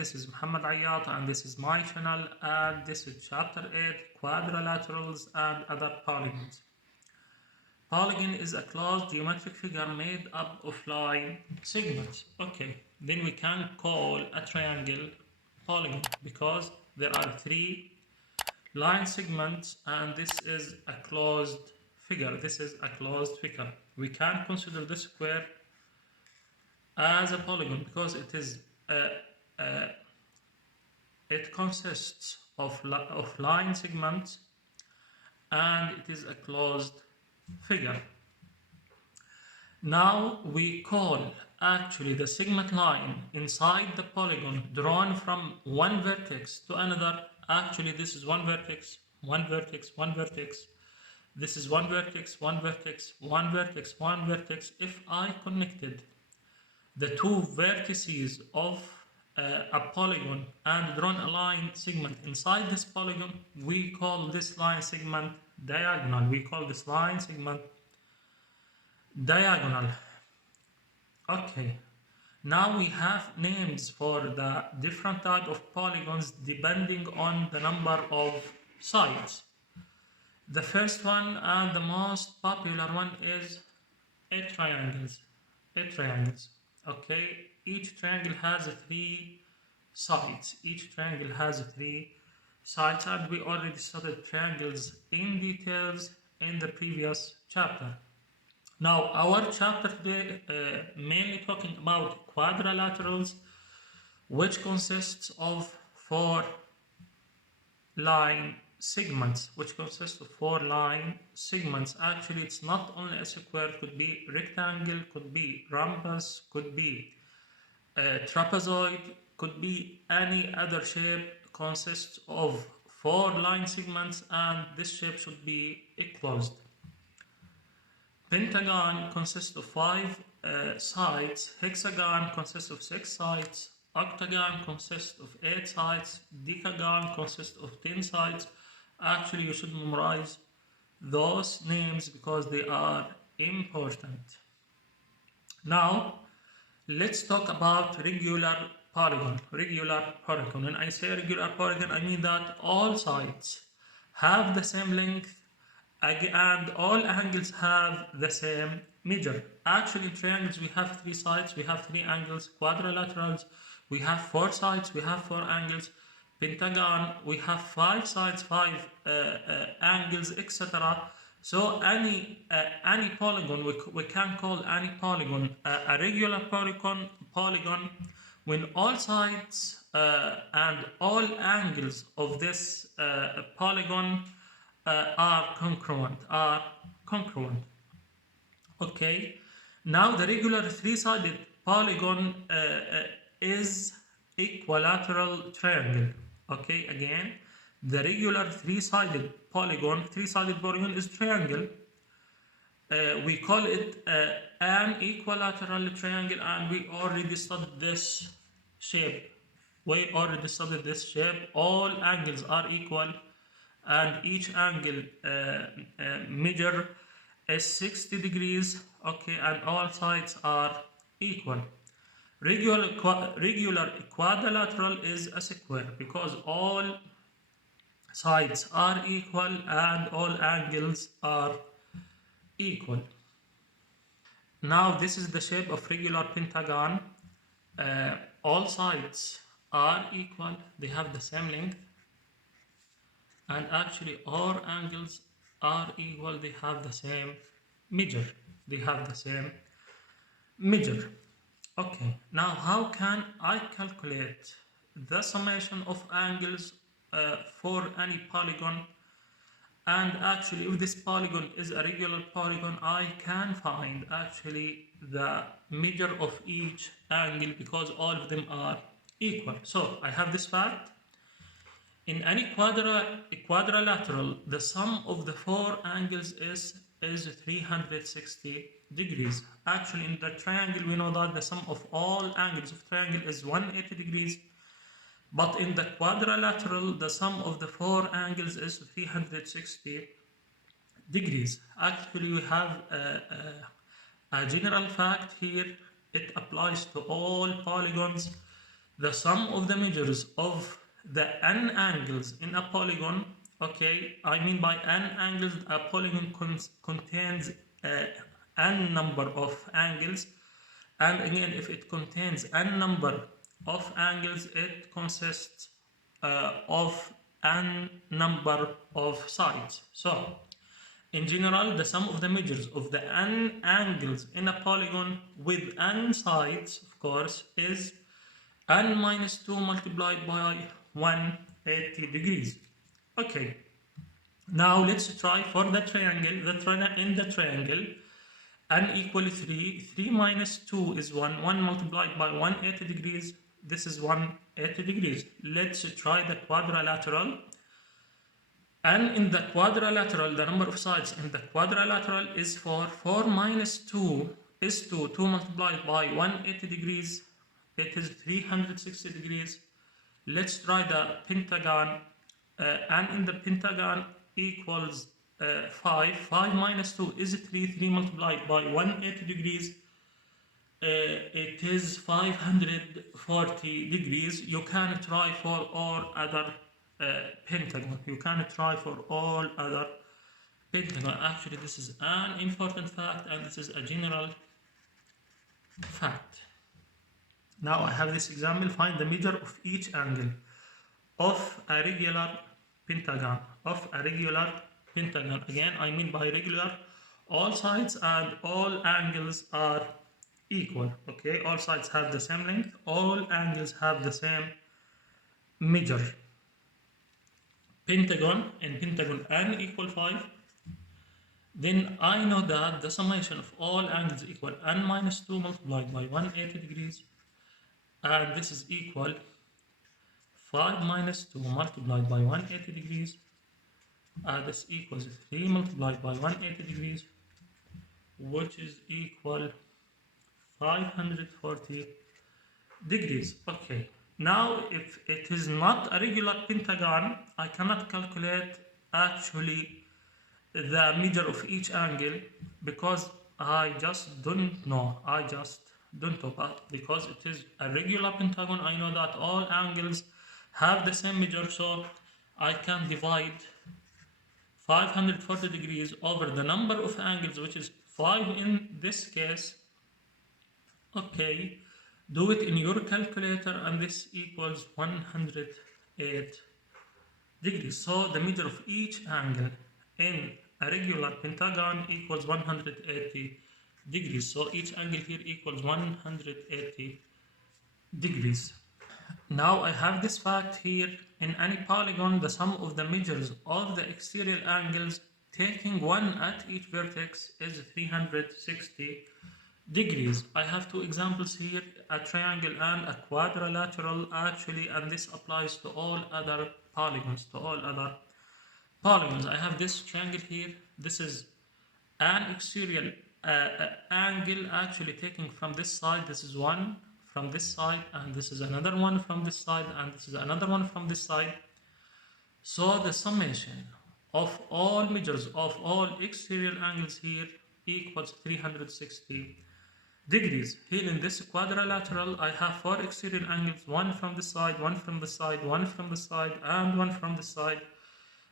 this is Muhammad Ayyat and this is my channel, and this is chapter 8, Quadrilaterals and other polygons. Polygon is a closed geometric figure made up of line segments. Okay, then we can call a triangle polygon because there are three line segments and this is a closed figure. This is a closed figure. We can consider this square as a polygon because it consists of line segments and it is a closed figure. Now we call actually the segment line inside the polygon drawn from one vertex to another. Actually this is one vertex, one vertex, one vertex. This is one vertex, one vertex, one vertex, one vertex. If I connected the two vertices of a polygon and drawn a line segment inside this polygon, we call this line segment diagonal. We call this line segment diagonal. Okay, now we have names for the different type of polygons depending on the number of sides. The first one and the most popular one is triangles. Okay, each triangle has three sides. Each triangle has three sides, and we already studied triangles in details in the previous chapter. Now our chapter today mainly talking about quadrilaterals, which consists of four line segments. Actually, it's not only a square, could be rectangle, could be rhombus, could be trapezoid, could be any other shape. Consists of four line segments and this shape should be enclosed. Pentagon consists of 5 sides, hexagon consists of 6 sides, octagon consists of 8 sides, decagon consists of 10 sides. Actually, you should memorize those names because they are important. Now, let's talk about regular polygon. When I say regular polygon, I mean that all sides have the same length and all angles have the same measure. Actually, in triangles, we have 3 sides, we have 3 angles. Quadrilaterals, we have 4 sides, we have 4 angles. Pentagon, we have 5 sides, 5 angles, etc. So any polygon, we can call any polygon a regular polygon when all sides and all angles of this polygon are congruent. Okay, now the regular 3-sided polygon is equilateral triangle. Okay, again, the regular 3-sided polygon is triangle. We call it an equilateral triangle, and we already studied this shape. All angles are equal and each angle measure is 60 degrees. Okay, and all sides are equal. Regular quadrilateral is a square because all sides are equal and all angles are equal. Now this is the shape of regular pentagon. All sides are equal, they have the same length, and actually all angles are equal, they have the same measure. Okay, now how can I calculate the summation of angles for any polygon? And actually, if this polygon is a regular polygon, I can find actually the measure of each angle because all of them are equal. So I have this fact. In any quadrilateral, the sum of the 4 angles is 360 degrees. Actually, in the triangle, we know that the sum of all angles of triangle is 180 degrees. But in the quadrilateral, the sum of the 4 angles is 360 degrees. Actually, we have a general fact here. It applies to all polygons. the sum of the measures of the n angles in a polygon. Okay, I mean by n angles, a polygon contains n number of angles, and again, if it contains n number of angles, it consists of n number of sides. So in general, the sum of the measures of the n angles in a polygon with n sides, of course, is n minus 2 multiplied by 180 degrees. Okay, now let's try for the triangle. In the triangle, n equal 3. 3 minus 2 is 1. 1 multiplied by 180 degrees. This is 180 degrees. Let's try the quadrilateral. And in the quadrilateral, the number of sides in the quadrilateral is 4. 4 minus 2 is 2. 2 multiplied by 180 degrees, it is 360 degrees. Let's try the pentagon. And in the pentagon equals 5. 5 minus 2 is 3. 3 multiplied by 180 degrees, it is 540 degrees. You can try for all other pentagon. You can try for all other pentagon. Actually, this is an important fact, and this is a general fact. Now I have this example. Find the measure of each angle of a regular pentagon. Again, I mean by regular, all sides and all angles are equal. Okay, all sides have the same length, all angles have the same measure. Pentagon, in pentagon n equal 5, then I know that the summation of all angles equal n minus 2 multiplied by 180 degrees, and this is equal 5 minus 2 multiplied by 180 degrees, and this equals 3 multiplied by 180 degrees, which is equal 540 degrees. Okay. Now, if it is not a regular pentagon, I cannot calculate actually the measure of each angle because I just don't know. But because it is a regular pentagon, I know that all angles have the same measure, so I can divide 540 degrees over the number of angles, which is 5 in this case. Okay. Do it in your calculator, and this equals 108 degrees. So the measure of each angle in a regular pentagon equals 180 degrees. So each angle here equals 180 degrees. Now I have this fact here. In any polygon, the sum of the measures of the exterior angles taking one at each vertex is 360 degrees. I have two examples here, a triangle and a quadrilateral actually, and this applies to all other polygons. I have this triangle here. This is an exterior angle actually taking from this side. This is one from this side, and this is another one from this side, and this is another one from this side. So the summation of all measures of all exterior angles here equals 360 degrees. Here in this quadrilateral, I have 4 exterior angles, one from the side, one from the side, one from the side, and one from the side.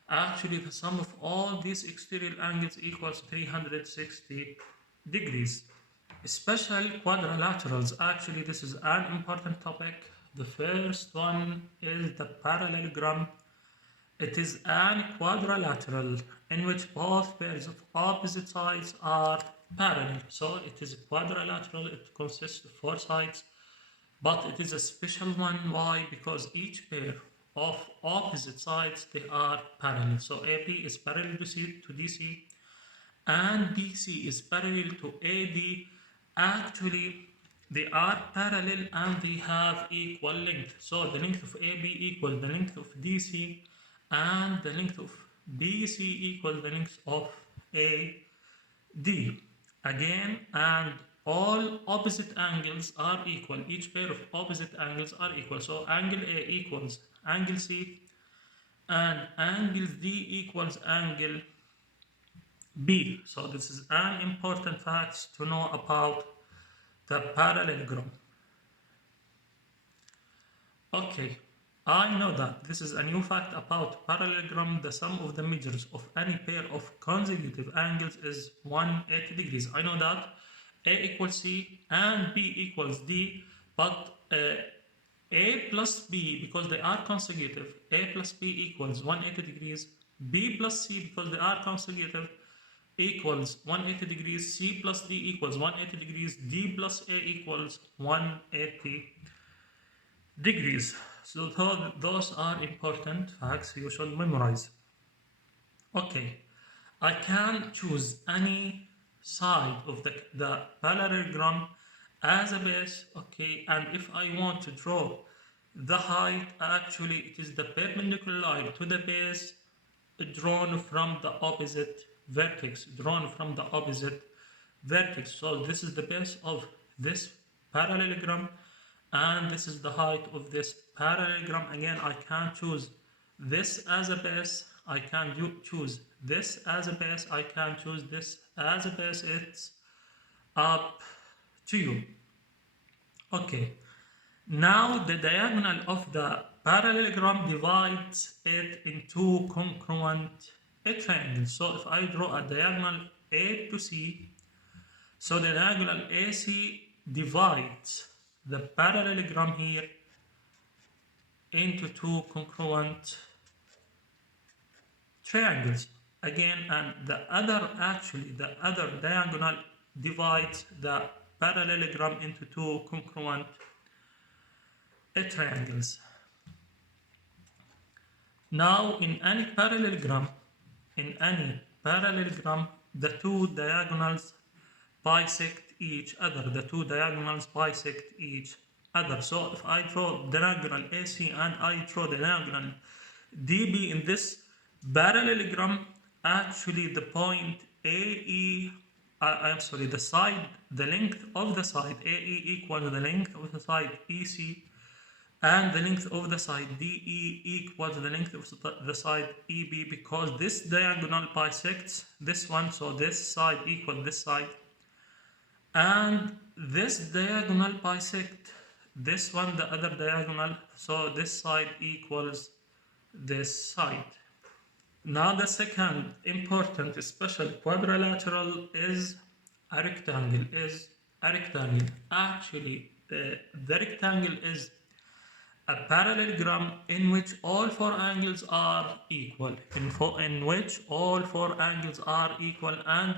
Actually, the sum of all these exterior angles equals 360 degrees. Special quadrilaterals, actually this is an important topic. The first one is the parallelogram. It is an quadrilateral in which both pairs of opposite sides are parallel. So it is a quadrilateral, it consists of 4 sides, but it is a special one. Why? Because each pair of opposite sides, they are parallel. So AB is parallel to DC, and BC is parallel to AD. Actually, they are parallel and they have equal length. So the length of AB equals the length of DC, and the length of BC equals the length of AD. Again, and all opposite angles are equal. Each pair of opposite angles are equal. So angle A equals angle C, and angle D equals angle B. So this is an important fact to know about the parallelogram. Okay, I know that this is a new fact about parallelogram. The sum of the measures of any pair of consecutive angles is 180 degrees. I know that A equals C and B equals D, but A plus B, because they are consecutive, A plus B equals 180 degrees, B plus C, because they are consecutive, equals 180 degrees, C plus D equals 180 degrees, D plus A equals 180 degrees. So those are important facts you should memorize. Okay, I can choose any side of the parallelogram as a base, okay, and if I want to draw the height, actually it is the perpendicular line to the base drawn from the opposite vertex, So this is the base of this parallelogram, and this is the height of this parallelogram. Again, I can choose this as a base, I can choose this as a base, I can choose this as a base. It's up to you. Okay, now the diagonal of the parallelogram divides it into congruent triangles. So if I draw a diagonal A to C, so the diagonal AC divides the parallelogram here into two congruent triangles. Again, and the other diagonal divides the parallelogram into two congruent triangles. Now, in any parallelogram, the two diagonals bisect each other. So if I draw diagonal AC and I draw the diagonal DB in this parallelogram, actually the point AE, the length of the side AE equals the length of the side EC, and the length of the side DE equals the length of the side EB, because this diagonal bisects this one, so this side equals this side, and this diagonal bisects this one, the other diagonal, so this side equals this side. Now the second important special quadrilateral is a rectangle. Actually, the rectangle is a parallelogram in which all four angles are equal. And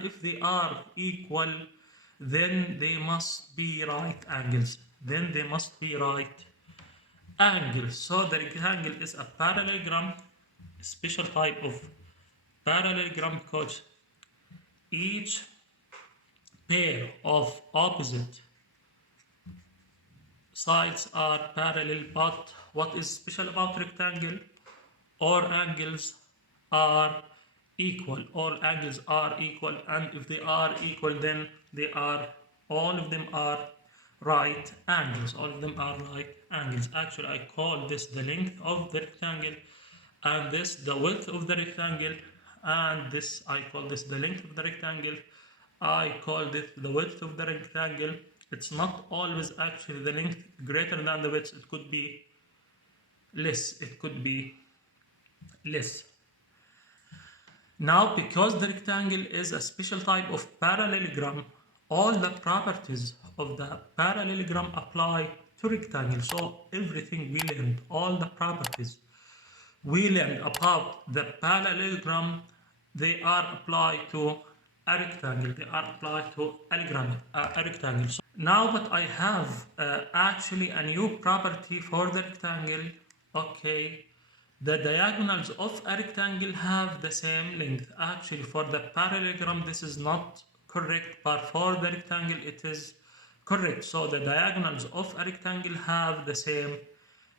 if they are equal, then they must be right angles. So the rectangle is a parallelogram, special type of parallelogram, because each pair of opposite sides are parallel. But what is special about rectangle? All angles are equal, and if they are equal, then all of them are right angles. Actually, I call this the length of the rectangle, and this the width of the rectangle, and this I call this the length of the rectangle. I call this the width of the rectangle. It's not always actually the length greater than the width. It could be less. Now, because the rectangle is a special type of parallelogram, all the properties of the parallelogram apply to rectangle. So everything we learned, all the properties we learned about the parallelogram, they are applied to a rectangle. So now, but I have actually a new property for the rectangle. Okay, the diagonals of a rectangle have the same length. Actually, for the parallelogram, this is not correct, but for the rectangle, it is correct. So the diagonals of a rectangle have the same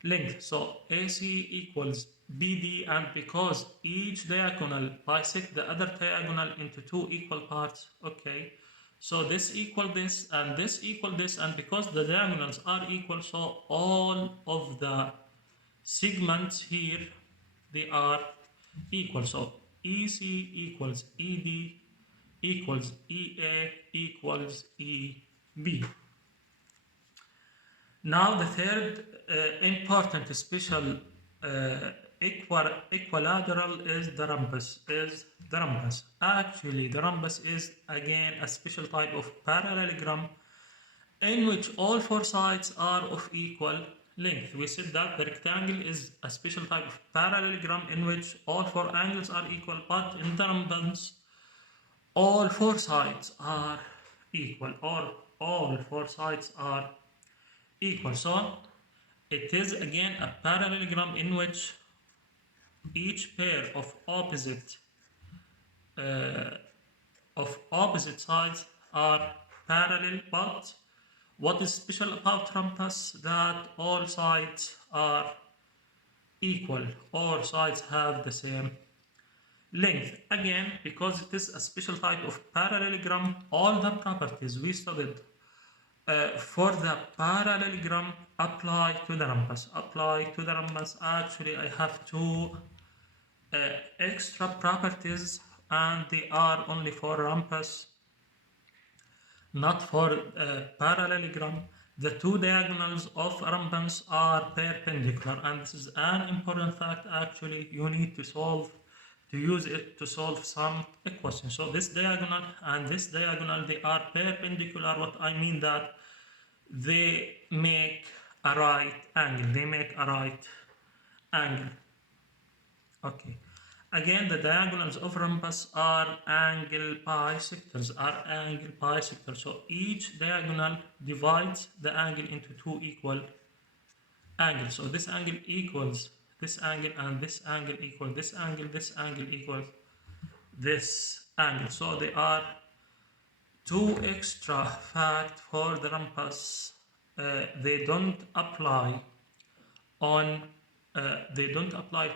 length. So AC equals BD, and because each diagonal bisects the other diagonal into two equal parts, okay, so this equal this and this equal this, and because the diagonals are equal, so all of the segments here, they are equal. So EC equals ED equals EA equals EB. Now the third important special equilateral is the rhombus. Actually, the rhombus is again a special type of parallelogram in which all four sides are of equal length. We said that the rectangle is a special type of parallelogram in which all four angles are equal, but in the rhombus all four sides are equal, or all four sides are equal. So it is again a parallelogram in which each pair uh, of opposite sides are parallel, but what is special about rhombus that all sides are equal, all sides have the same length. Again, because it is a special type of parallelogram, all the properties we studied for the parallelogram apply to the rhombus. Actually, I have two extra properties, and they are only for rhombus, not for parallelogram. The two diagonals of rhombus are perpendicular, and this is an important fact. Actually, you need to use it to solve some equations. So this diagonal and this diagonal, they are perpendicular. What I mean that they make a right angle. Okay. Again, the diagonals of rhombus are angle bisectors. So each diagonal divides the angle into two equal angles. So this angle equals this angle, and this angle equals this angle. This angle equals this angle. So they are two extra fact for the rhombus. They don't apply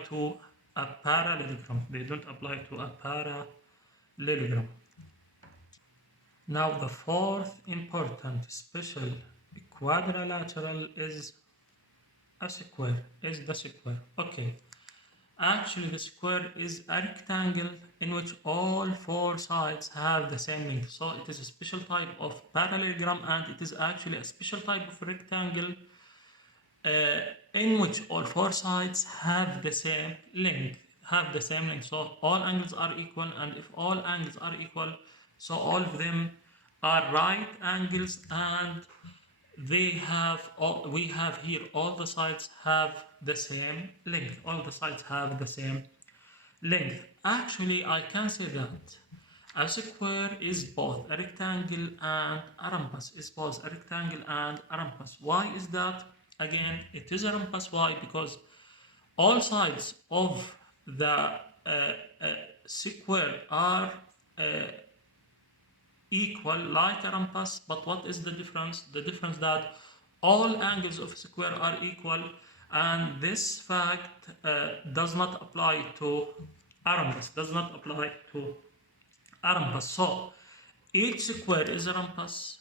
to a parallelogram. Now the fourth important special quadrilateral is the square. Okay. Actually, the square is a rectangle in which all four sides have the same length. So it is a special type of parallelogram, and it is actually a special type of rectangle in which all four sides have the same length. So all angles are equal, and if all angles are equal, so all of them are right angles, and we have here all the sides have the same length. Actually, I can say that a square is both a rectangle and a rhombus. Why is that? Again, it is a rhombus. Why? Because all sides of the square are equal like a rhombus, but what is the difference? The difference that all angles of a square are equal, and this fact does not apply to a rhombus. So each square is a rhombus,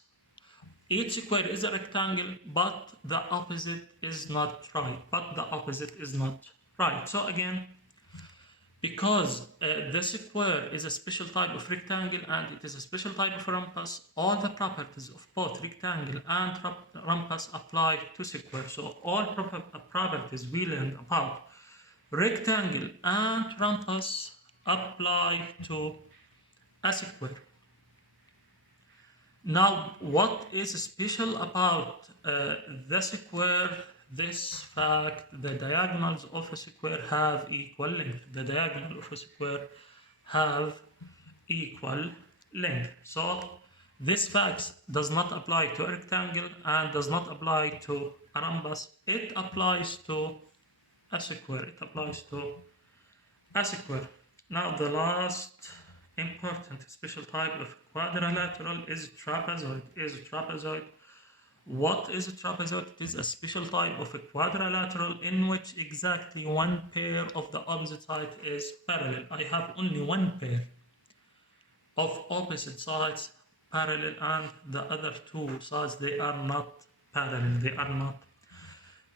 each square is a rectangle, but the opposite is not right. So again, because the square is a special type of rectangle and it is a special type of rhombus, all the properties of both rectangle and rhombus apply to square. So all properties we learned about rectangle and rhombus apply to a square. Now, what is special about the square? This fact: the diagonals of a square have equal length. So this fact does not apply to a rectangle and does not apply to a rhombus. It applies to a square. Now the last important special type of quadrilateral is trapezoid. What is a trapezoid? It is a special type of a quadrilateral in which exactly one pair of the opposite side is parallel. I have only one pair of opposite sides parallel, and the other two sides, they are not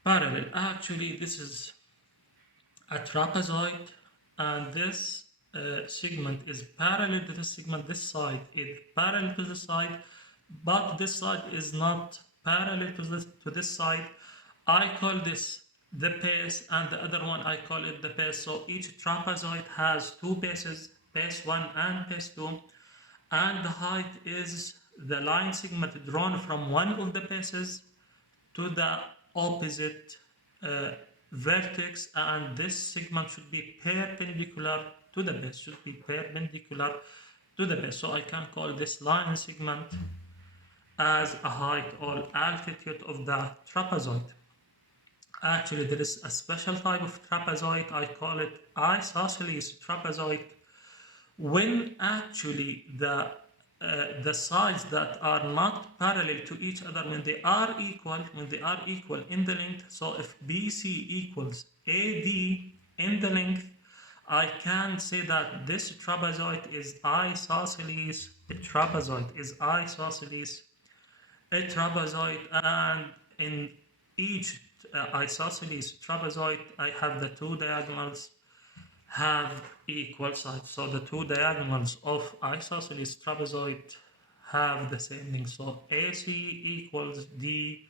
parallel. Actually, this is a trapezoid, and this segment is parallel to this segment. This side is parallel to this side, but this side is not parallel to this side, I call this the base, and the other one I call it the base. So each trapezoid has two bases, base 1 and base 2, and the height is the line segment drawn from one of the bases to the opposite uh, vertex, and this segment should be perpendicular to the base, should be perpendicular to the base. So I can call this line segment as a height or altitude of the trapezoid. Actually, there is a special type of trapezoid, I call it isosceles trapezoid, when actually the sides that are not parallel to each other, when they are equal in the length. So if BC equals AD in the length, I can say that this trapezoid is isosceles trapezoid, and in each isosceles trapezoid, I have the two diagonals have equal sides. So the two diagonals of isosceles trapezoid have the same length. So AC equals DB.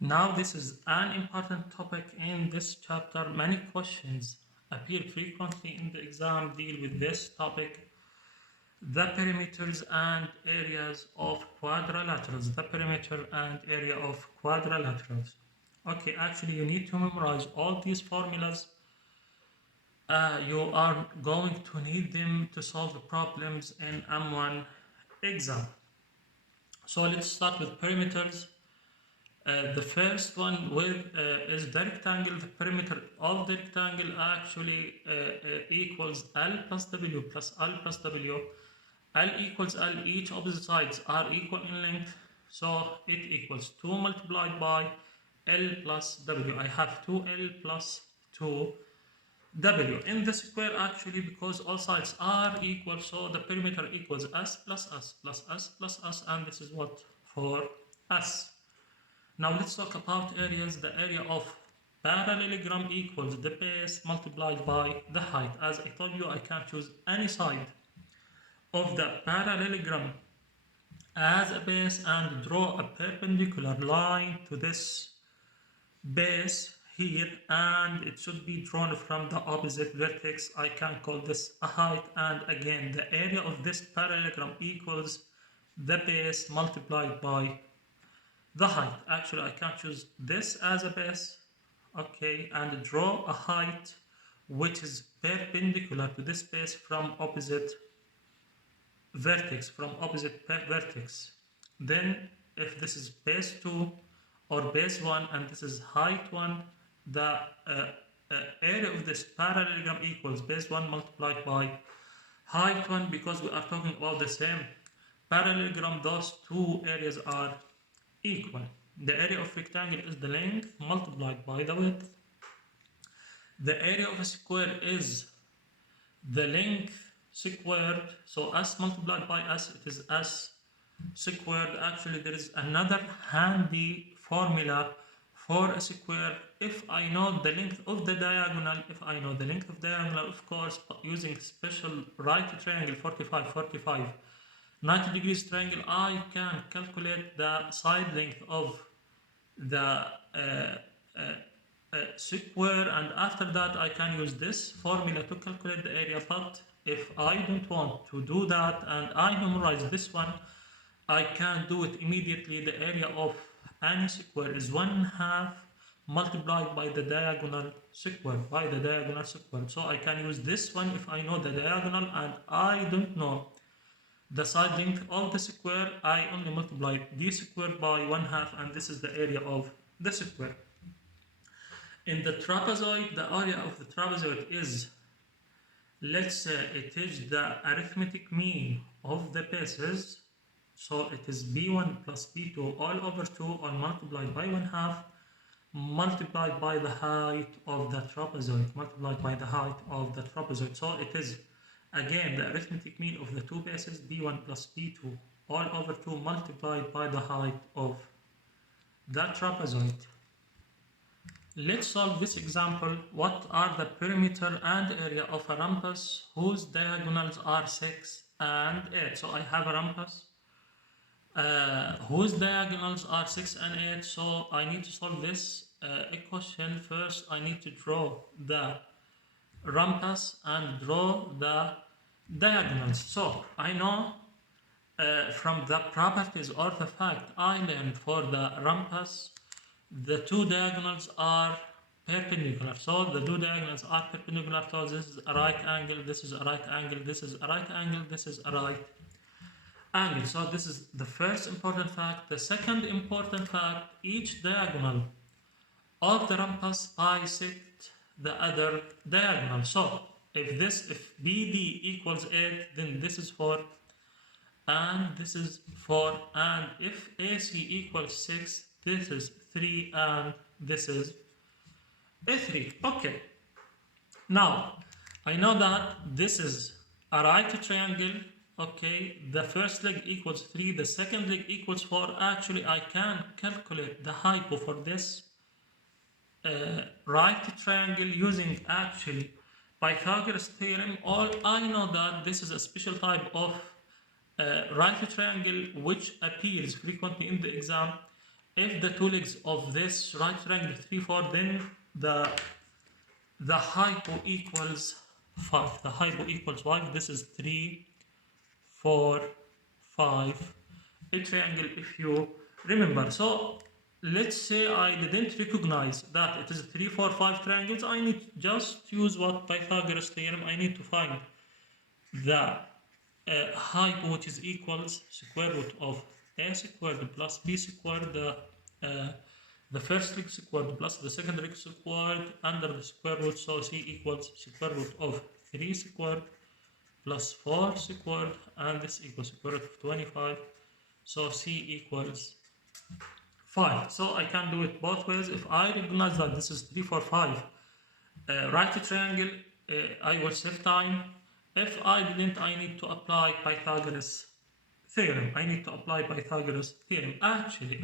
Now this is an important topic in this chapter. Many questions appear frequently in the exam deal with this topic. The perimeters and areas of quadrilaterals. The perimeter and area of quadrilaterals. Okay, actually you need to memorize all these formulas. You are going to need them to solve the problems in M1 exam. So let's start with perimeters. The first one is the rectangle. The perimeter of the rectangle actually equals L plus W plus L plus W. L equals L, each opposite sides are equal in length, so it equals 2 multiplied by L plus W. I have 2L plus 2W. In the square, actually, because all sides are equal, so the perimeter equals S plus S plus S plus S, and this is what for S. Now let's talk about areas. The area of parallelogram equals the base multiplied by the height. As I told you, I can choose any side of the parallelogram as a base and draw a perpendicular line to this base here, and it should be drawn from the opposite vertex. I can call this a height, and again the area of this parallelogram equals the base multiplied by the height. Actually I can choose this as a base, okay, and draw a height which is perpendicular to this base from opposite vertex, Then if this is base 2 or base 1 and this is height 1, the area of this parallelogram equals base 1 multiplied by height 1, because we are talking about the same parallelogram. Those two areas are equal. The area of rectangle is the length multiplied by the width. The area of a square is the length squared, so S multiplied by S, it is S squared. Actually there is another handy formula for a square. If I know the length of the diagonal, of course, using special right triangle 45 45 90 degrees triangle, I can calculate the side length of the square, and after that I can use this formula to calculate the area. But if I don't want to do that and I memorize this one, I can do it immediately. The area of any square is 1/2 multiplied by the diagonal square, So I can use this one if I know the diagonal and I don't know the side length of the square. I only multiply d squared by 1/2, and this is the area of the square. In the trapezoid, the area of the trapezoid is, let's say it is the arithmetic mean of the bases, so it is b1 plus b2 all over 2 all multiplied by 1/2 multiplied by the height of the trapezoid, So it is again the arithmetic mean of the two bases, b1 plus b2 all over 2 multiplied by the height of the trapezoid. Let's solve this example. What are the perimeter and area of a rhombus whose diagonals are 6 and 8? So I have a rhombus whose diagonals are 6 and 8. So I need to solve this equation. First, I need to draw the rhombus and draw the diagonals. So I know from the properties or the fact I learned for the rhombus, the two diagonals are perpendicular. So the two diagonals are perpendicular. So this is a right angle, this is a right angle, this is a right angle, this is a right angle. So this is the first important fact. The second important fact, each diagonal of the rhombus bisect the other diagonal. So if BD equals 8, then this is 4 and this is 4, and if AC equals 6, this is 3 and this is a 3. Okay, now I know that this is a right triangle. Okay, the first leg equals 3, the second leg equals 4. Actually, I can calculate the hypo for this right triangle using actually Pythagoras Theorem. All I know that this is a special type of right triangle which appears frequently in the exam. If the two legs of this right triangle is 3, 4, then the hypo equals 5. The hypo equals 5. This is 3, 4, 5. A triangle, if you remember. So let's say I didn't recognize that it is 3, 4, 5 triangles. I need to just use what Pythagoras theorem. I need to find the hypo, which is equals square root of a squared plus b squared, the first leg squared plus the second leg squared under the square root. So c equals square root of 3 squared plus 4 squared, and this equals square root of 25. So c equals 5. So I can do it both ways. If I recognize that this is 3, 4, 5 right triangle, I will save time. If I didn't, I need to apply Pythagoras theorem. Actually,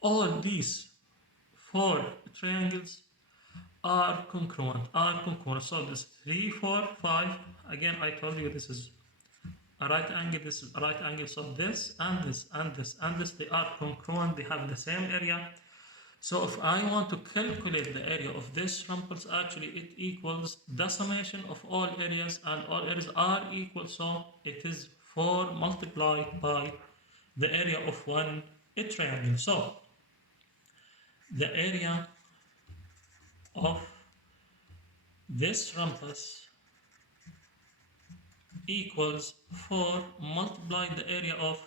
all these 4 triangles are congruent. So this 3, 4, 5. Again, I told you this is a right angle, this is a right angle. So this and this and this and this, they are congruent. They have the same area. So if I want to calculate the area of this rhombus, actually it equals the summation of all areas, and all areas are equal. So it is 4 multiplied by the area of one triangle. So the area of this rhombus equals 4 multiplied the area of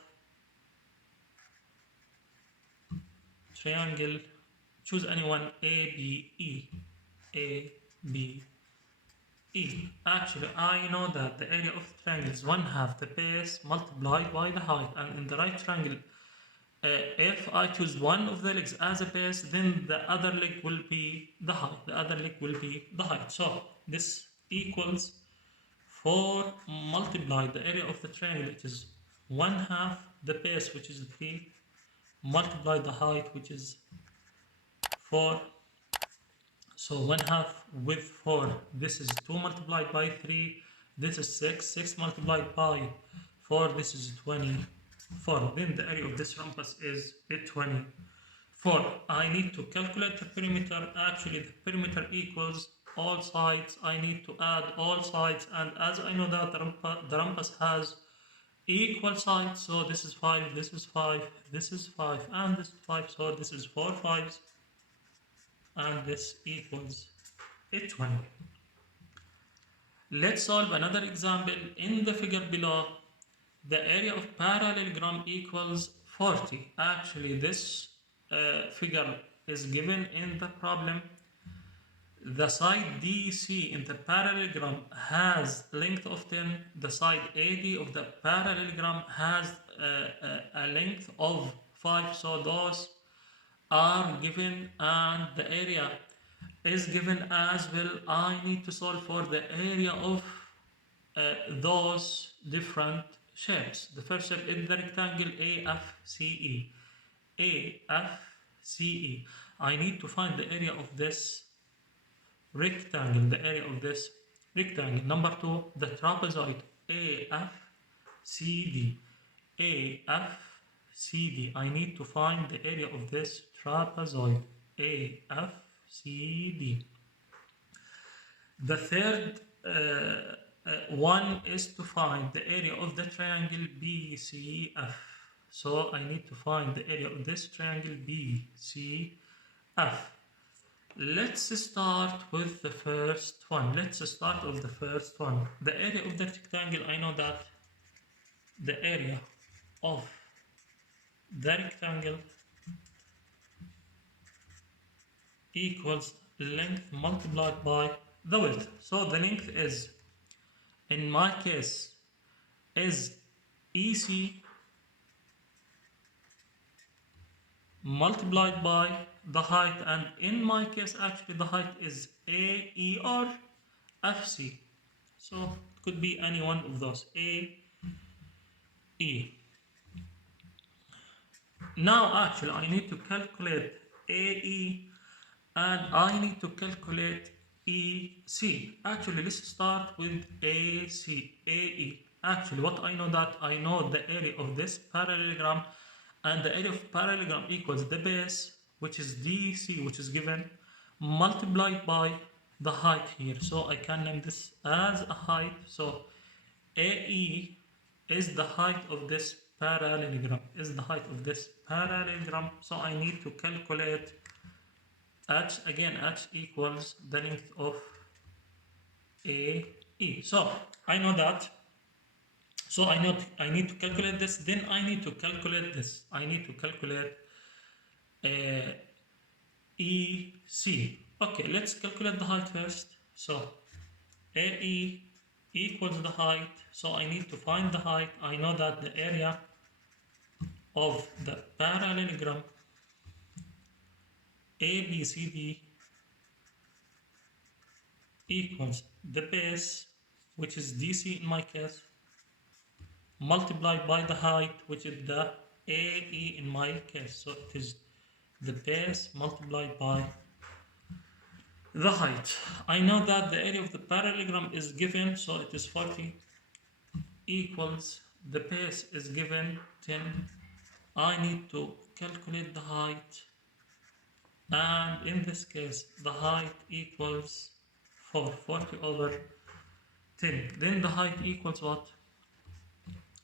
triangle. Choose anyone, A, B, E. Actually, I know that the area of the triangle is 1/2 the base multiplied by the height. And in the right triangle, if I choose one of the legs as a base, then the other leg will be the height. So this equals 4 multiplied the area of the triangle, which is 1/2 the base, which is 3, multiplied the height, which is 4. So 1/2 with 4, this is 2 multiplied by 3, this is 6 multiplied by 4, this is 24. Then the area of this rhombus is 24. I need to calculate the perimeter. Actually, the perimeter equals all sides. I need to add all sides, and as I know that the rhombus has equal sides, so this is 5, this is 5, this is 5, and this is 5. So this is 4 5s, and this equals 20. Let's solve another example. In the figure below, the area of parallelogram equals 40. Actually, this figure is given in the problem. The side DC in the parallelogram has length of 10. The side AD of the parallelogram has a length of 5. So those are given, and the area is given as well. I need to solve for the area of those different shapes. The first shape is the rectangle AFCE. I need to find the area of this rectangle. Number 2, the trapezoid AFCD. AFCD. I need to find the area of this trapezoid. AFCD. The third one is to find the area of the triangle BCF. So I need to find the area of this triangle BCF. Let's start with the first one. The area of the rectangle, I know that the area of the rectangle equals length multiplied by the width. So the length is, in my case, is EC multiplied by the height, and in my case actually the height is AE or FC. So it could be any one of those, AE. Now actually I need to calculate AE and I need to calculate EC. Actually let's start with AE. Actually what I know, that I know the area of this parallelogram, and the area of parallelogram equals the base, which is DC, which is given, multiplied by the height here. So I can name this as a height. So AE is the height of this parallelogram, So I need to calculate h equals the length of AE. So I know that. So I need to calculate this, then I need to calculate this. I need to calculate EC. Okay, let's calculate the height first. So AE equals the height. So I need to find the height. I know that the area of the parallelogram ABCD equals the base, which is DC in my case, multiplied by the height, which is the AE in my case. So it is the base multiplied by the height. I know that the area of the parallelogram is given, so it is 40 equals the base is given 10. I need to calculate the height, and in this case the height equals 40 over 10. Then the height equals what?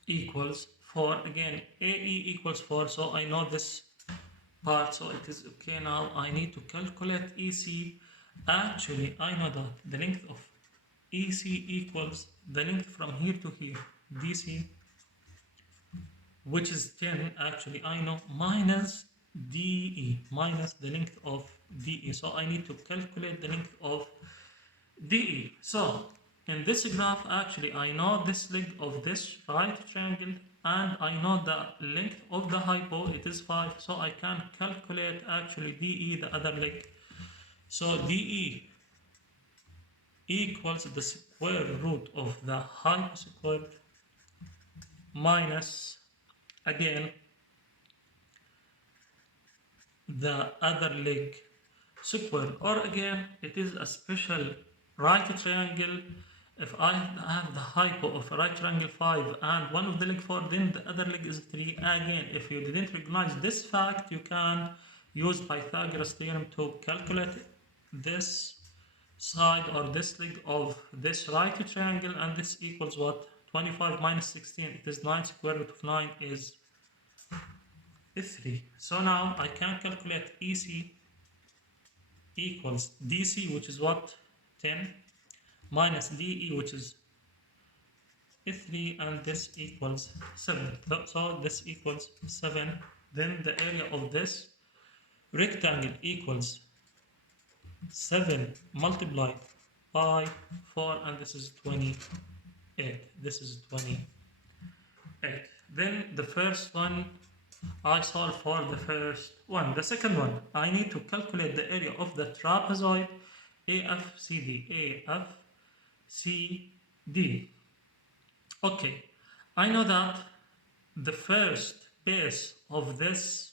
Equals 4. Again, AE equals 4, so I know this part, so it is okay. Now I need to calculate EC. Actually, I know that the length of EC equals the length from here to here, DC, which is 10. Actually, I know, minus DE, minus the length of DE. So I need to calculate the length of DE. So in this graph, actually, I know this leg of this right triangle, and I know the length of the hypo, it is 5. So I can calculate actually DE, the other leg. So DE equals the square root of the hypo squared minus, again, the other leg squared. Or again, it is a special right triangle. If I have the hypo of a right triangle 5 and one of the leg 4, then the other leg is 3. Again, if you didn't recognize this fact, you can use Pythagoras Theorem to calculate this side or this leg of this right triangle, and this equals what? 25 minus 16, it is 9. Square root of 9 is 3. So now I can calculate EC equals DC, which is what? 10, minus DE, which is 3, and this equals 7. So this equals 7. Then the area of this rectangle equals 7 multiplied by 4, and this is 28. This is 28. Then the first one, I solve for the first one. The second one, I need to calculate the area of the trapezoid AFCD. AFCD. Okay, I know that the first base of this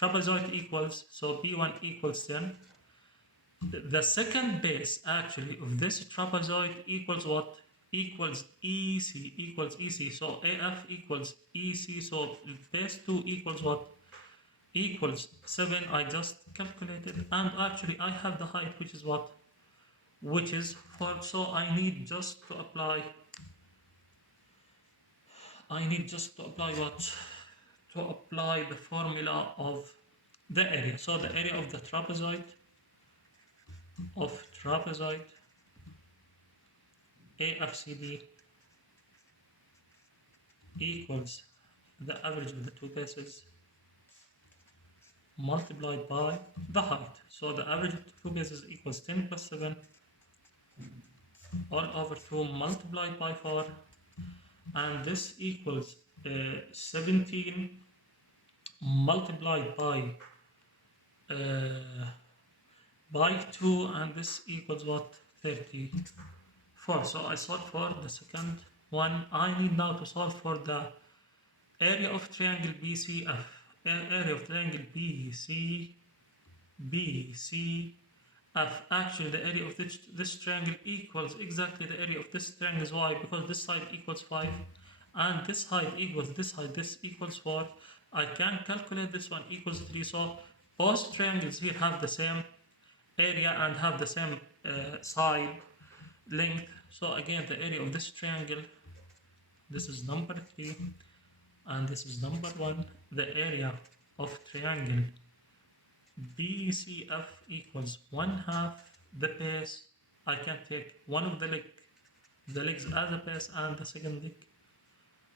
trapezoid equals, so B1 equals 10. The second base actually of this trapezoid equals what? equals EC. So AF equals EC. So base 2 equals what? Equals 7. I just calculated, and actually I have the height, which is what? Which is 4. So I need just to apply what? To apply the formula of the area. So the area of the trapezoid AFCD equals the average of the two bases multiplied by the height. So the average of the two bases equals 10 plus 7 all over 2 multiplied by 4, and this equals 17 multiplied by 2, and this equals what? 34. So I solved for the second one. I need now to solve for the area of triangle BCF. Area of triangle BCF. Actually, the area of this triangle equals exactly the area of this triangle. Is why? Because this side equals 5 and this height equals this height. This equals 4. I can calculate this one equals 3. So both triangles here have the same area and have the same side length. So again, the area of this triangle, this is number 3 and this is number 1. The area of triangle BCF equals 1/2 the base. I can take one of the legs as a base and the second leg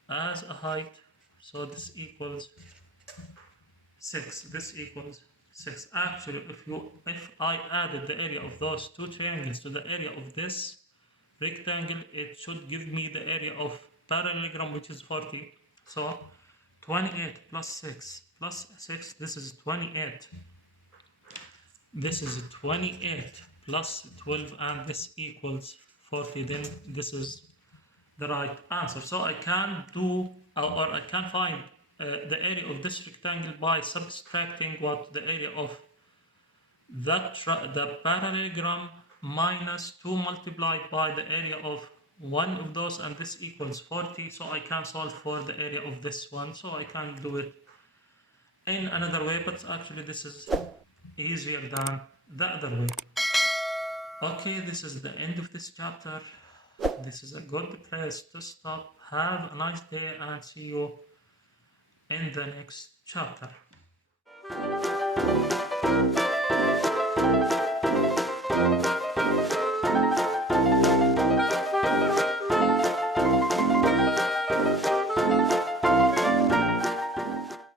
as a height. So this equals 6. This equals 6. Actually, if I added the area of those two triangles to the area of this rectangle, it should give me the area of parallelogram, which is 40. So 28 plus 6 plus 6, this is 28. This is 28 plus 12, and this equals 40. Then this is the right answer. So I can do, or I can find the area of this rectangle by subtracting what? The area of the parallelogram minus 2 multiplied by the area of one of those, and this equals 40. So I can solve for the area of this one. So I can do it in another way, but actually this is easier than the other way. Okay, this is the end of this chapter. This is a good place to stop. Have a nice day and see you in the next chapter.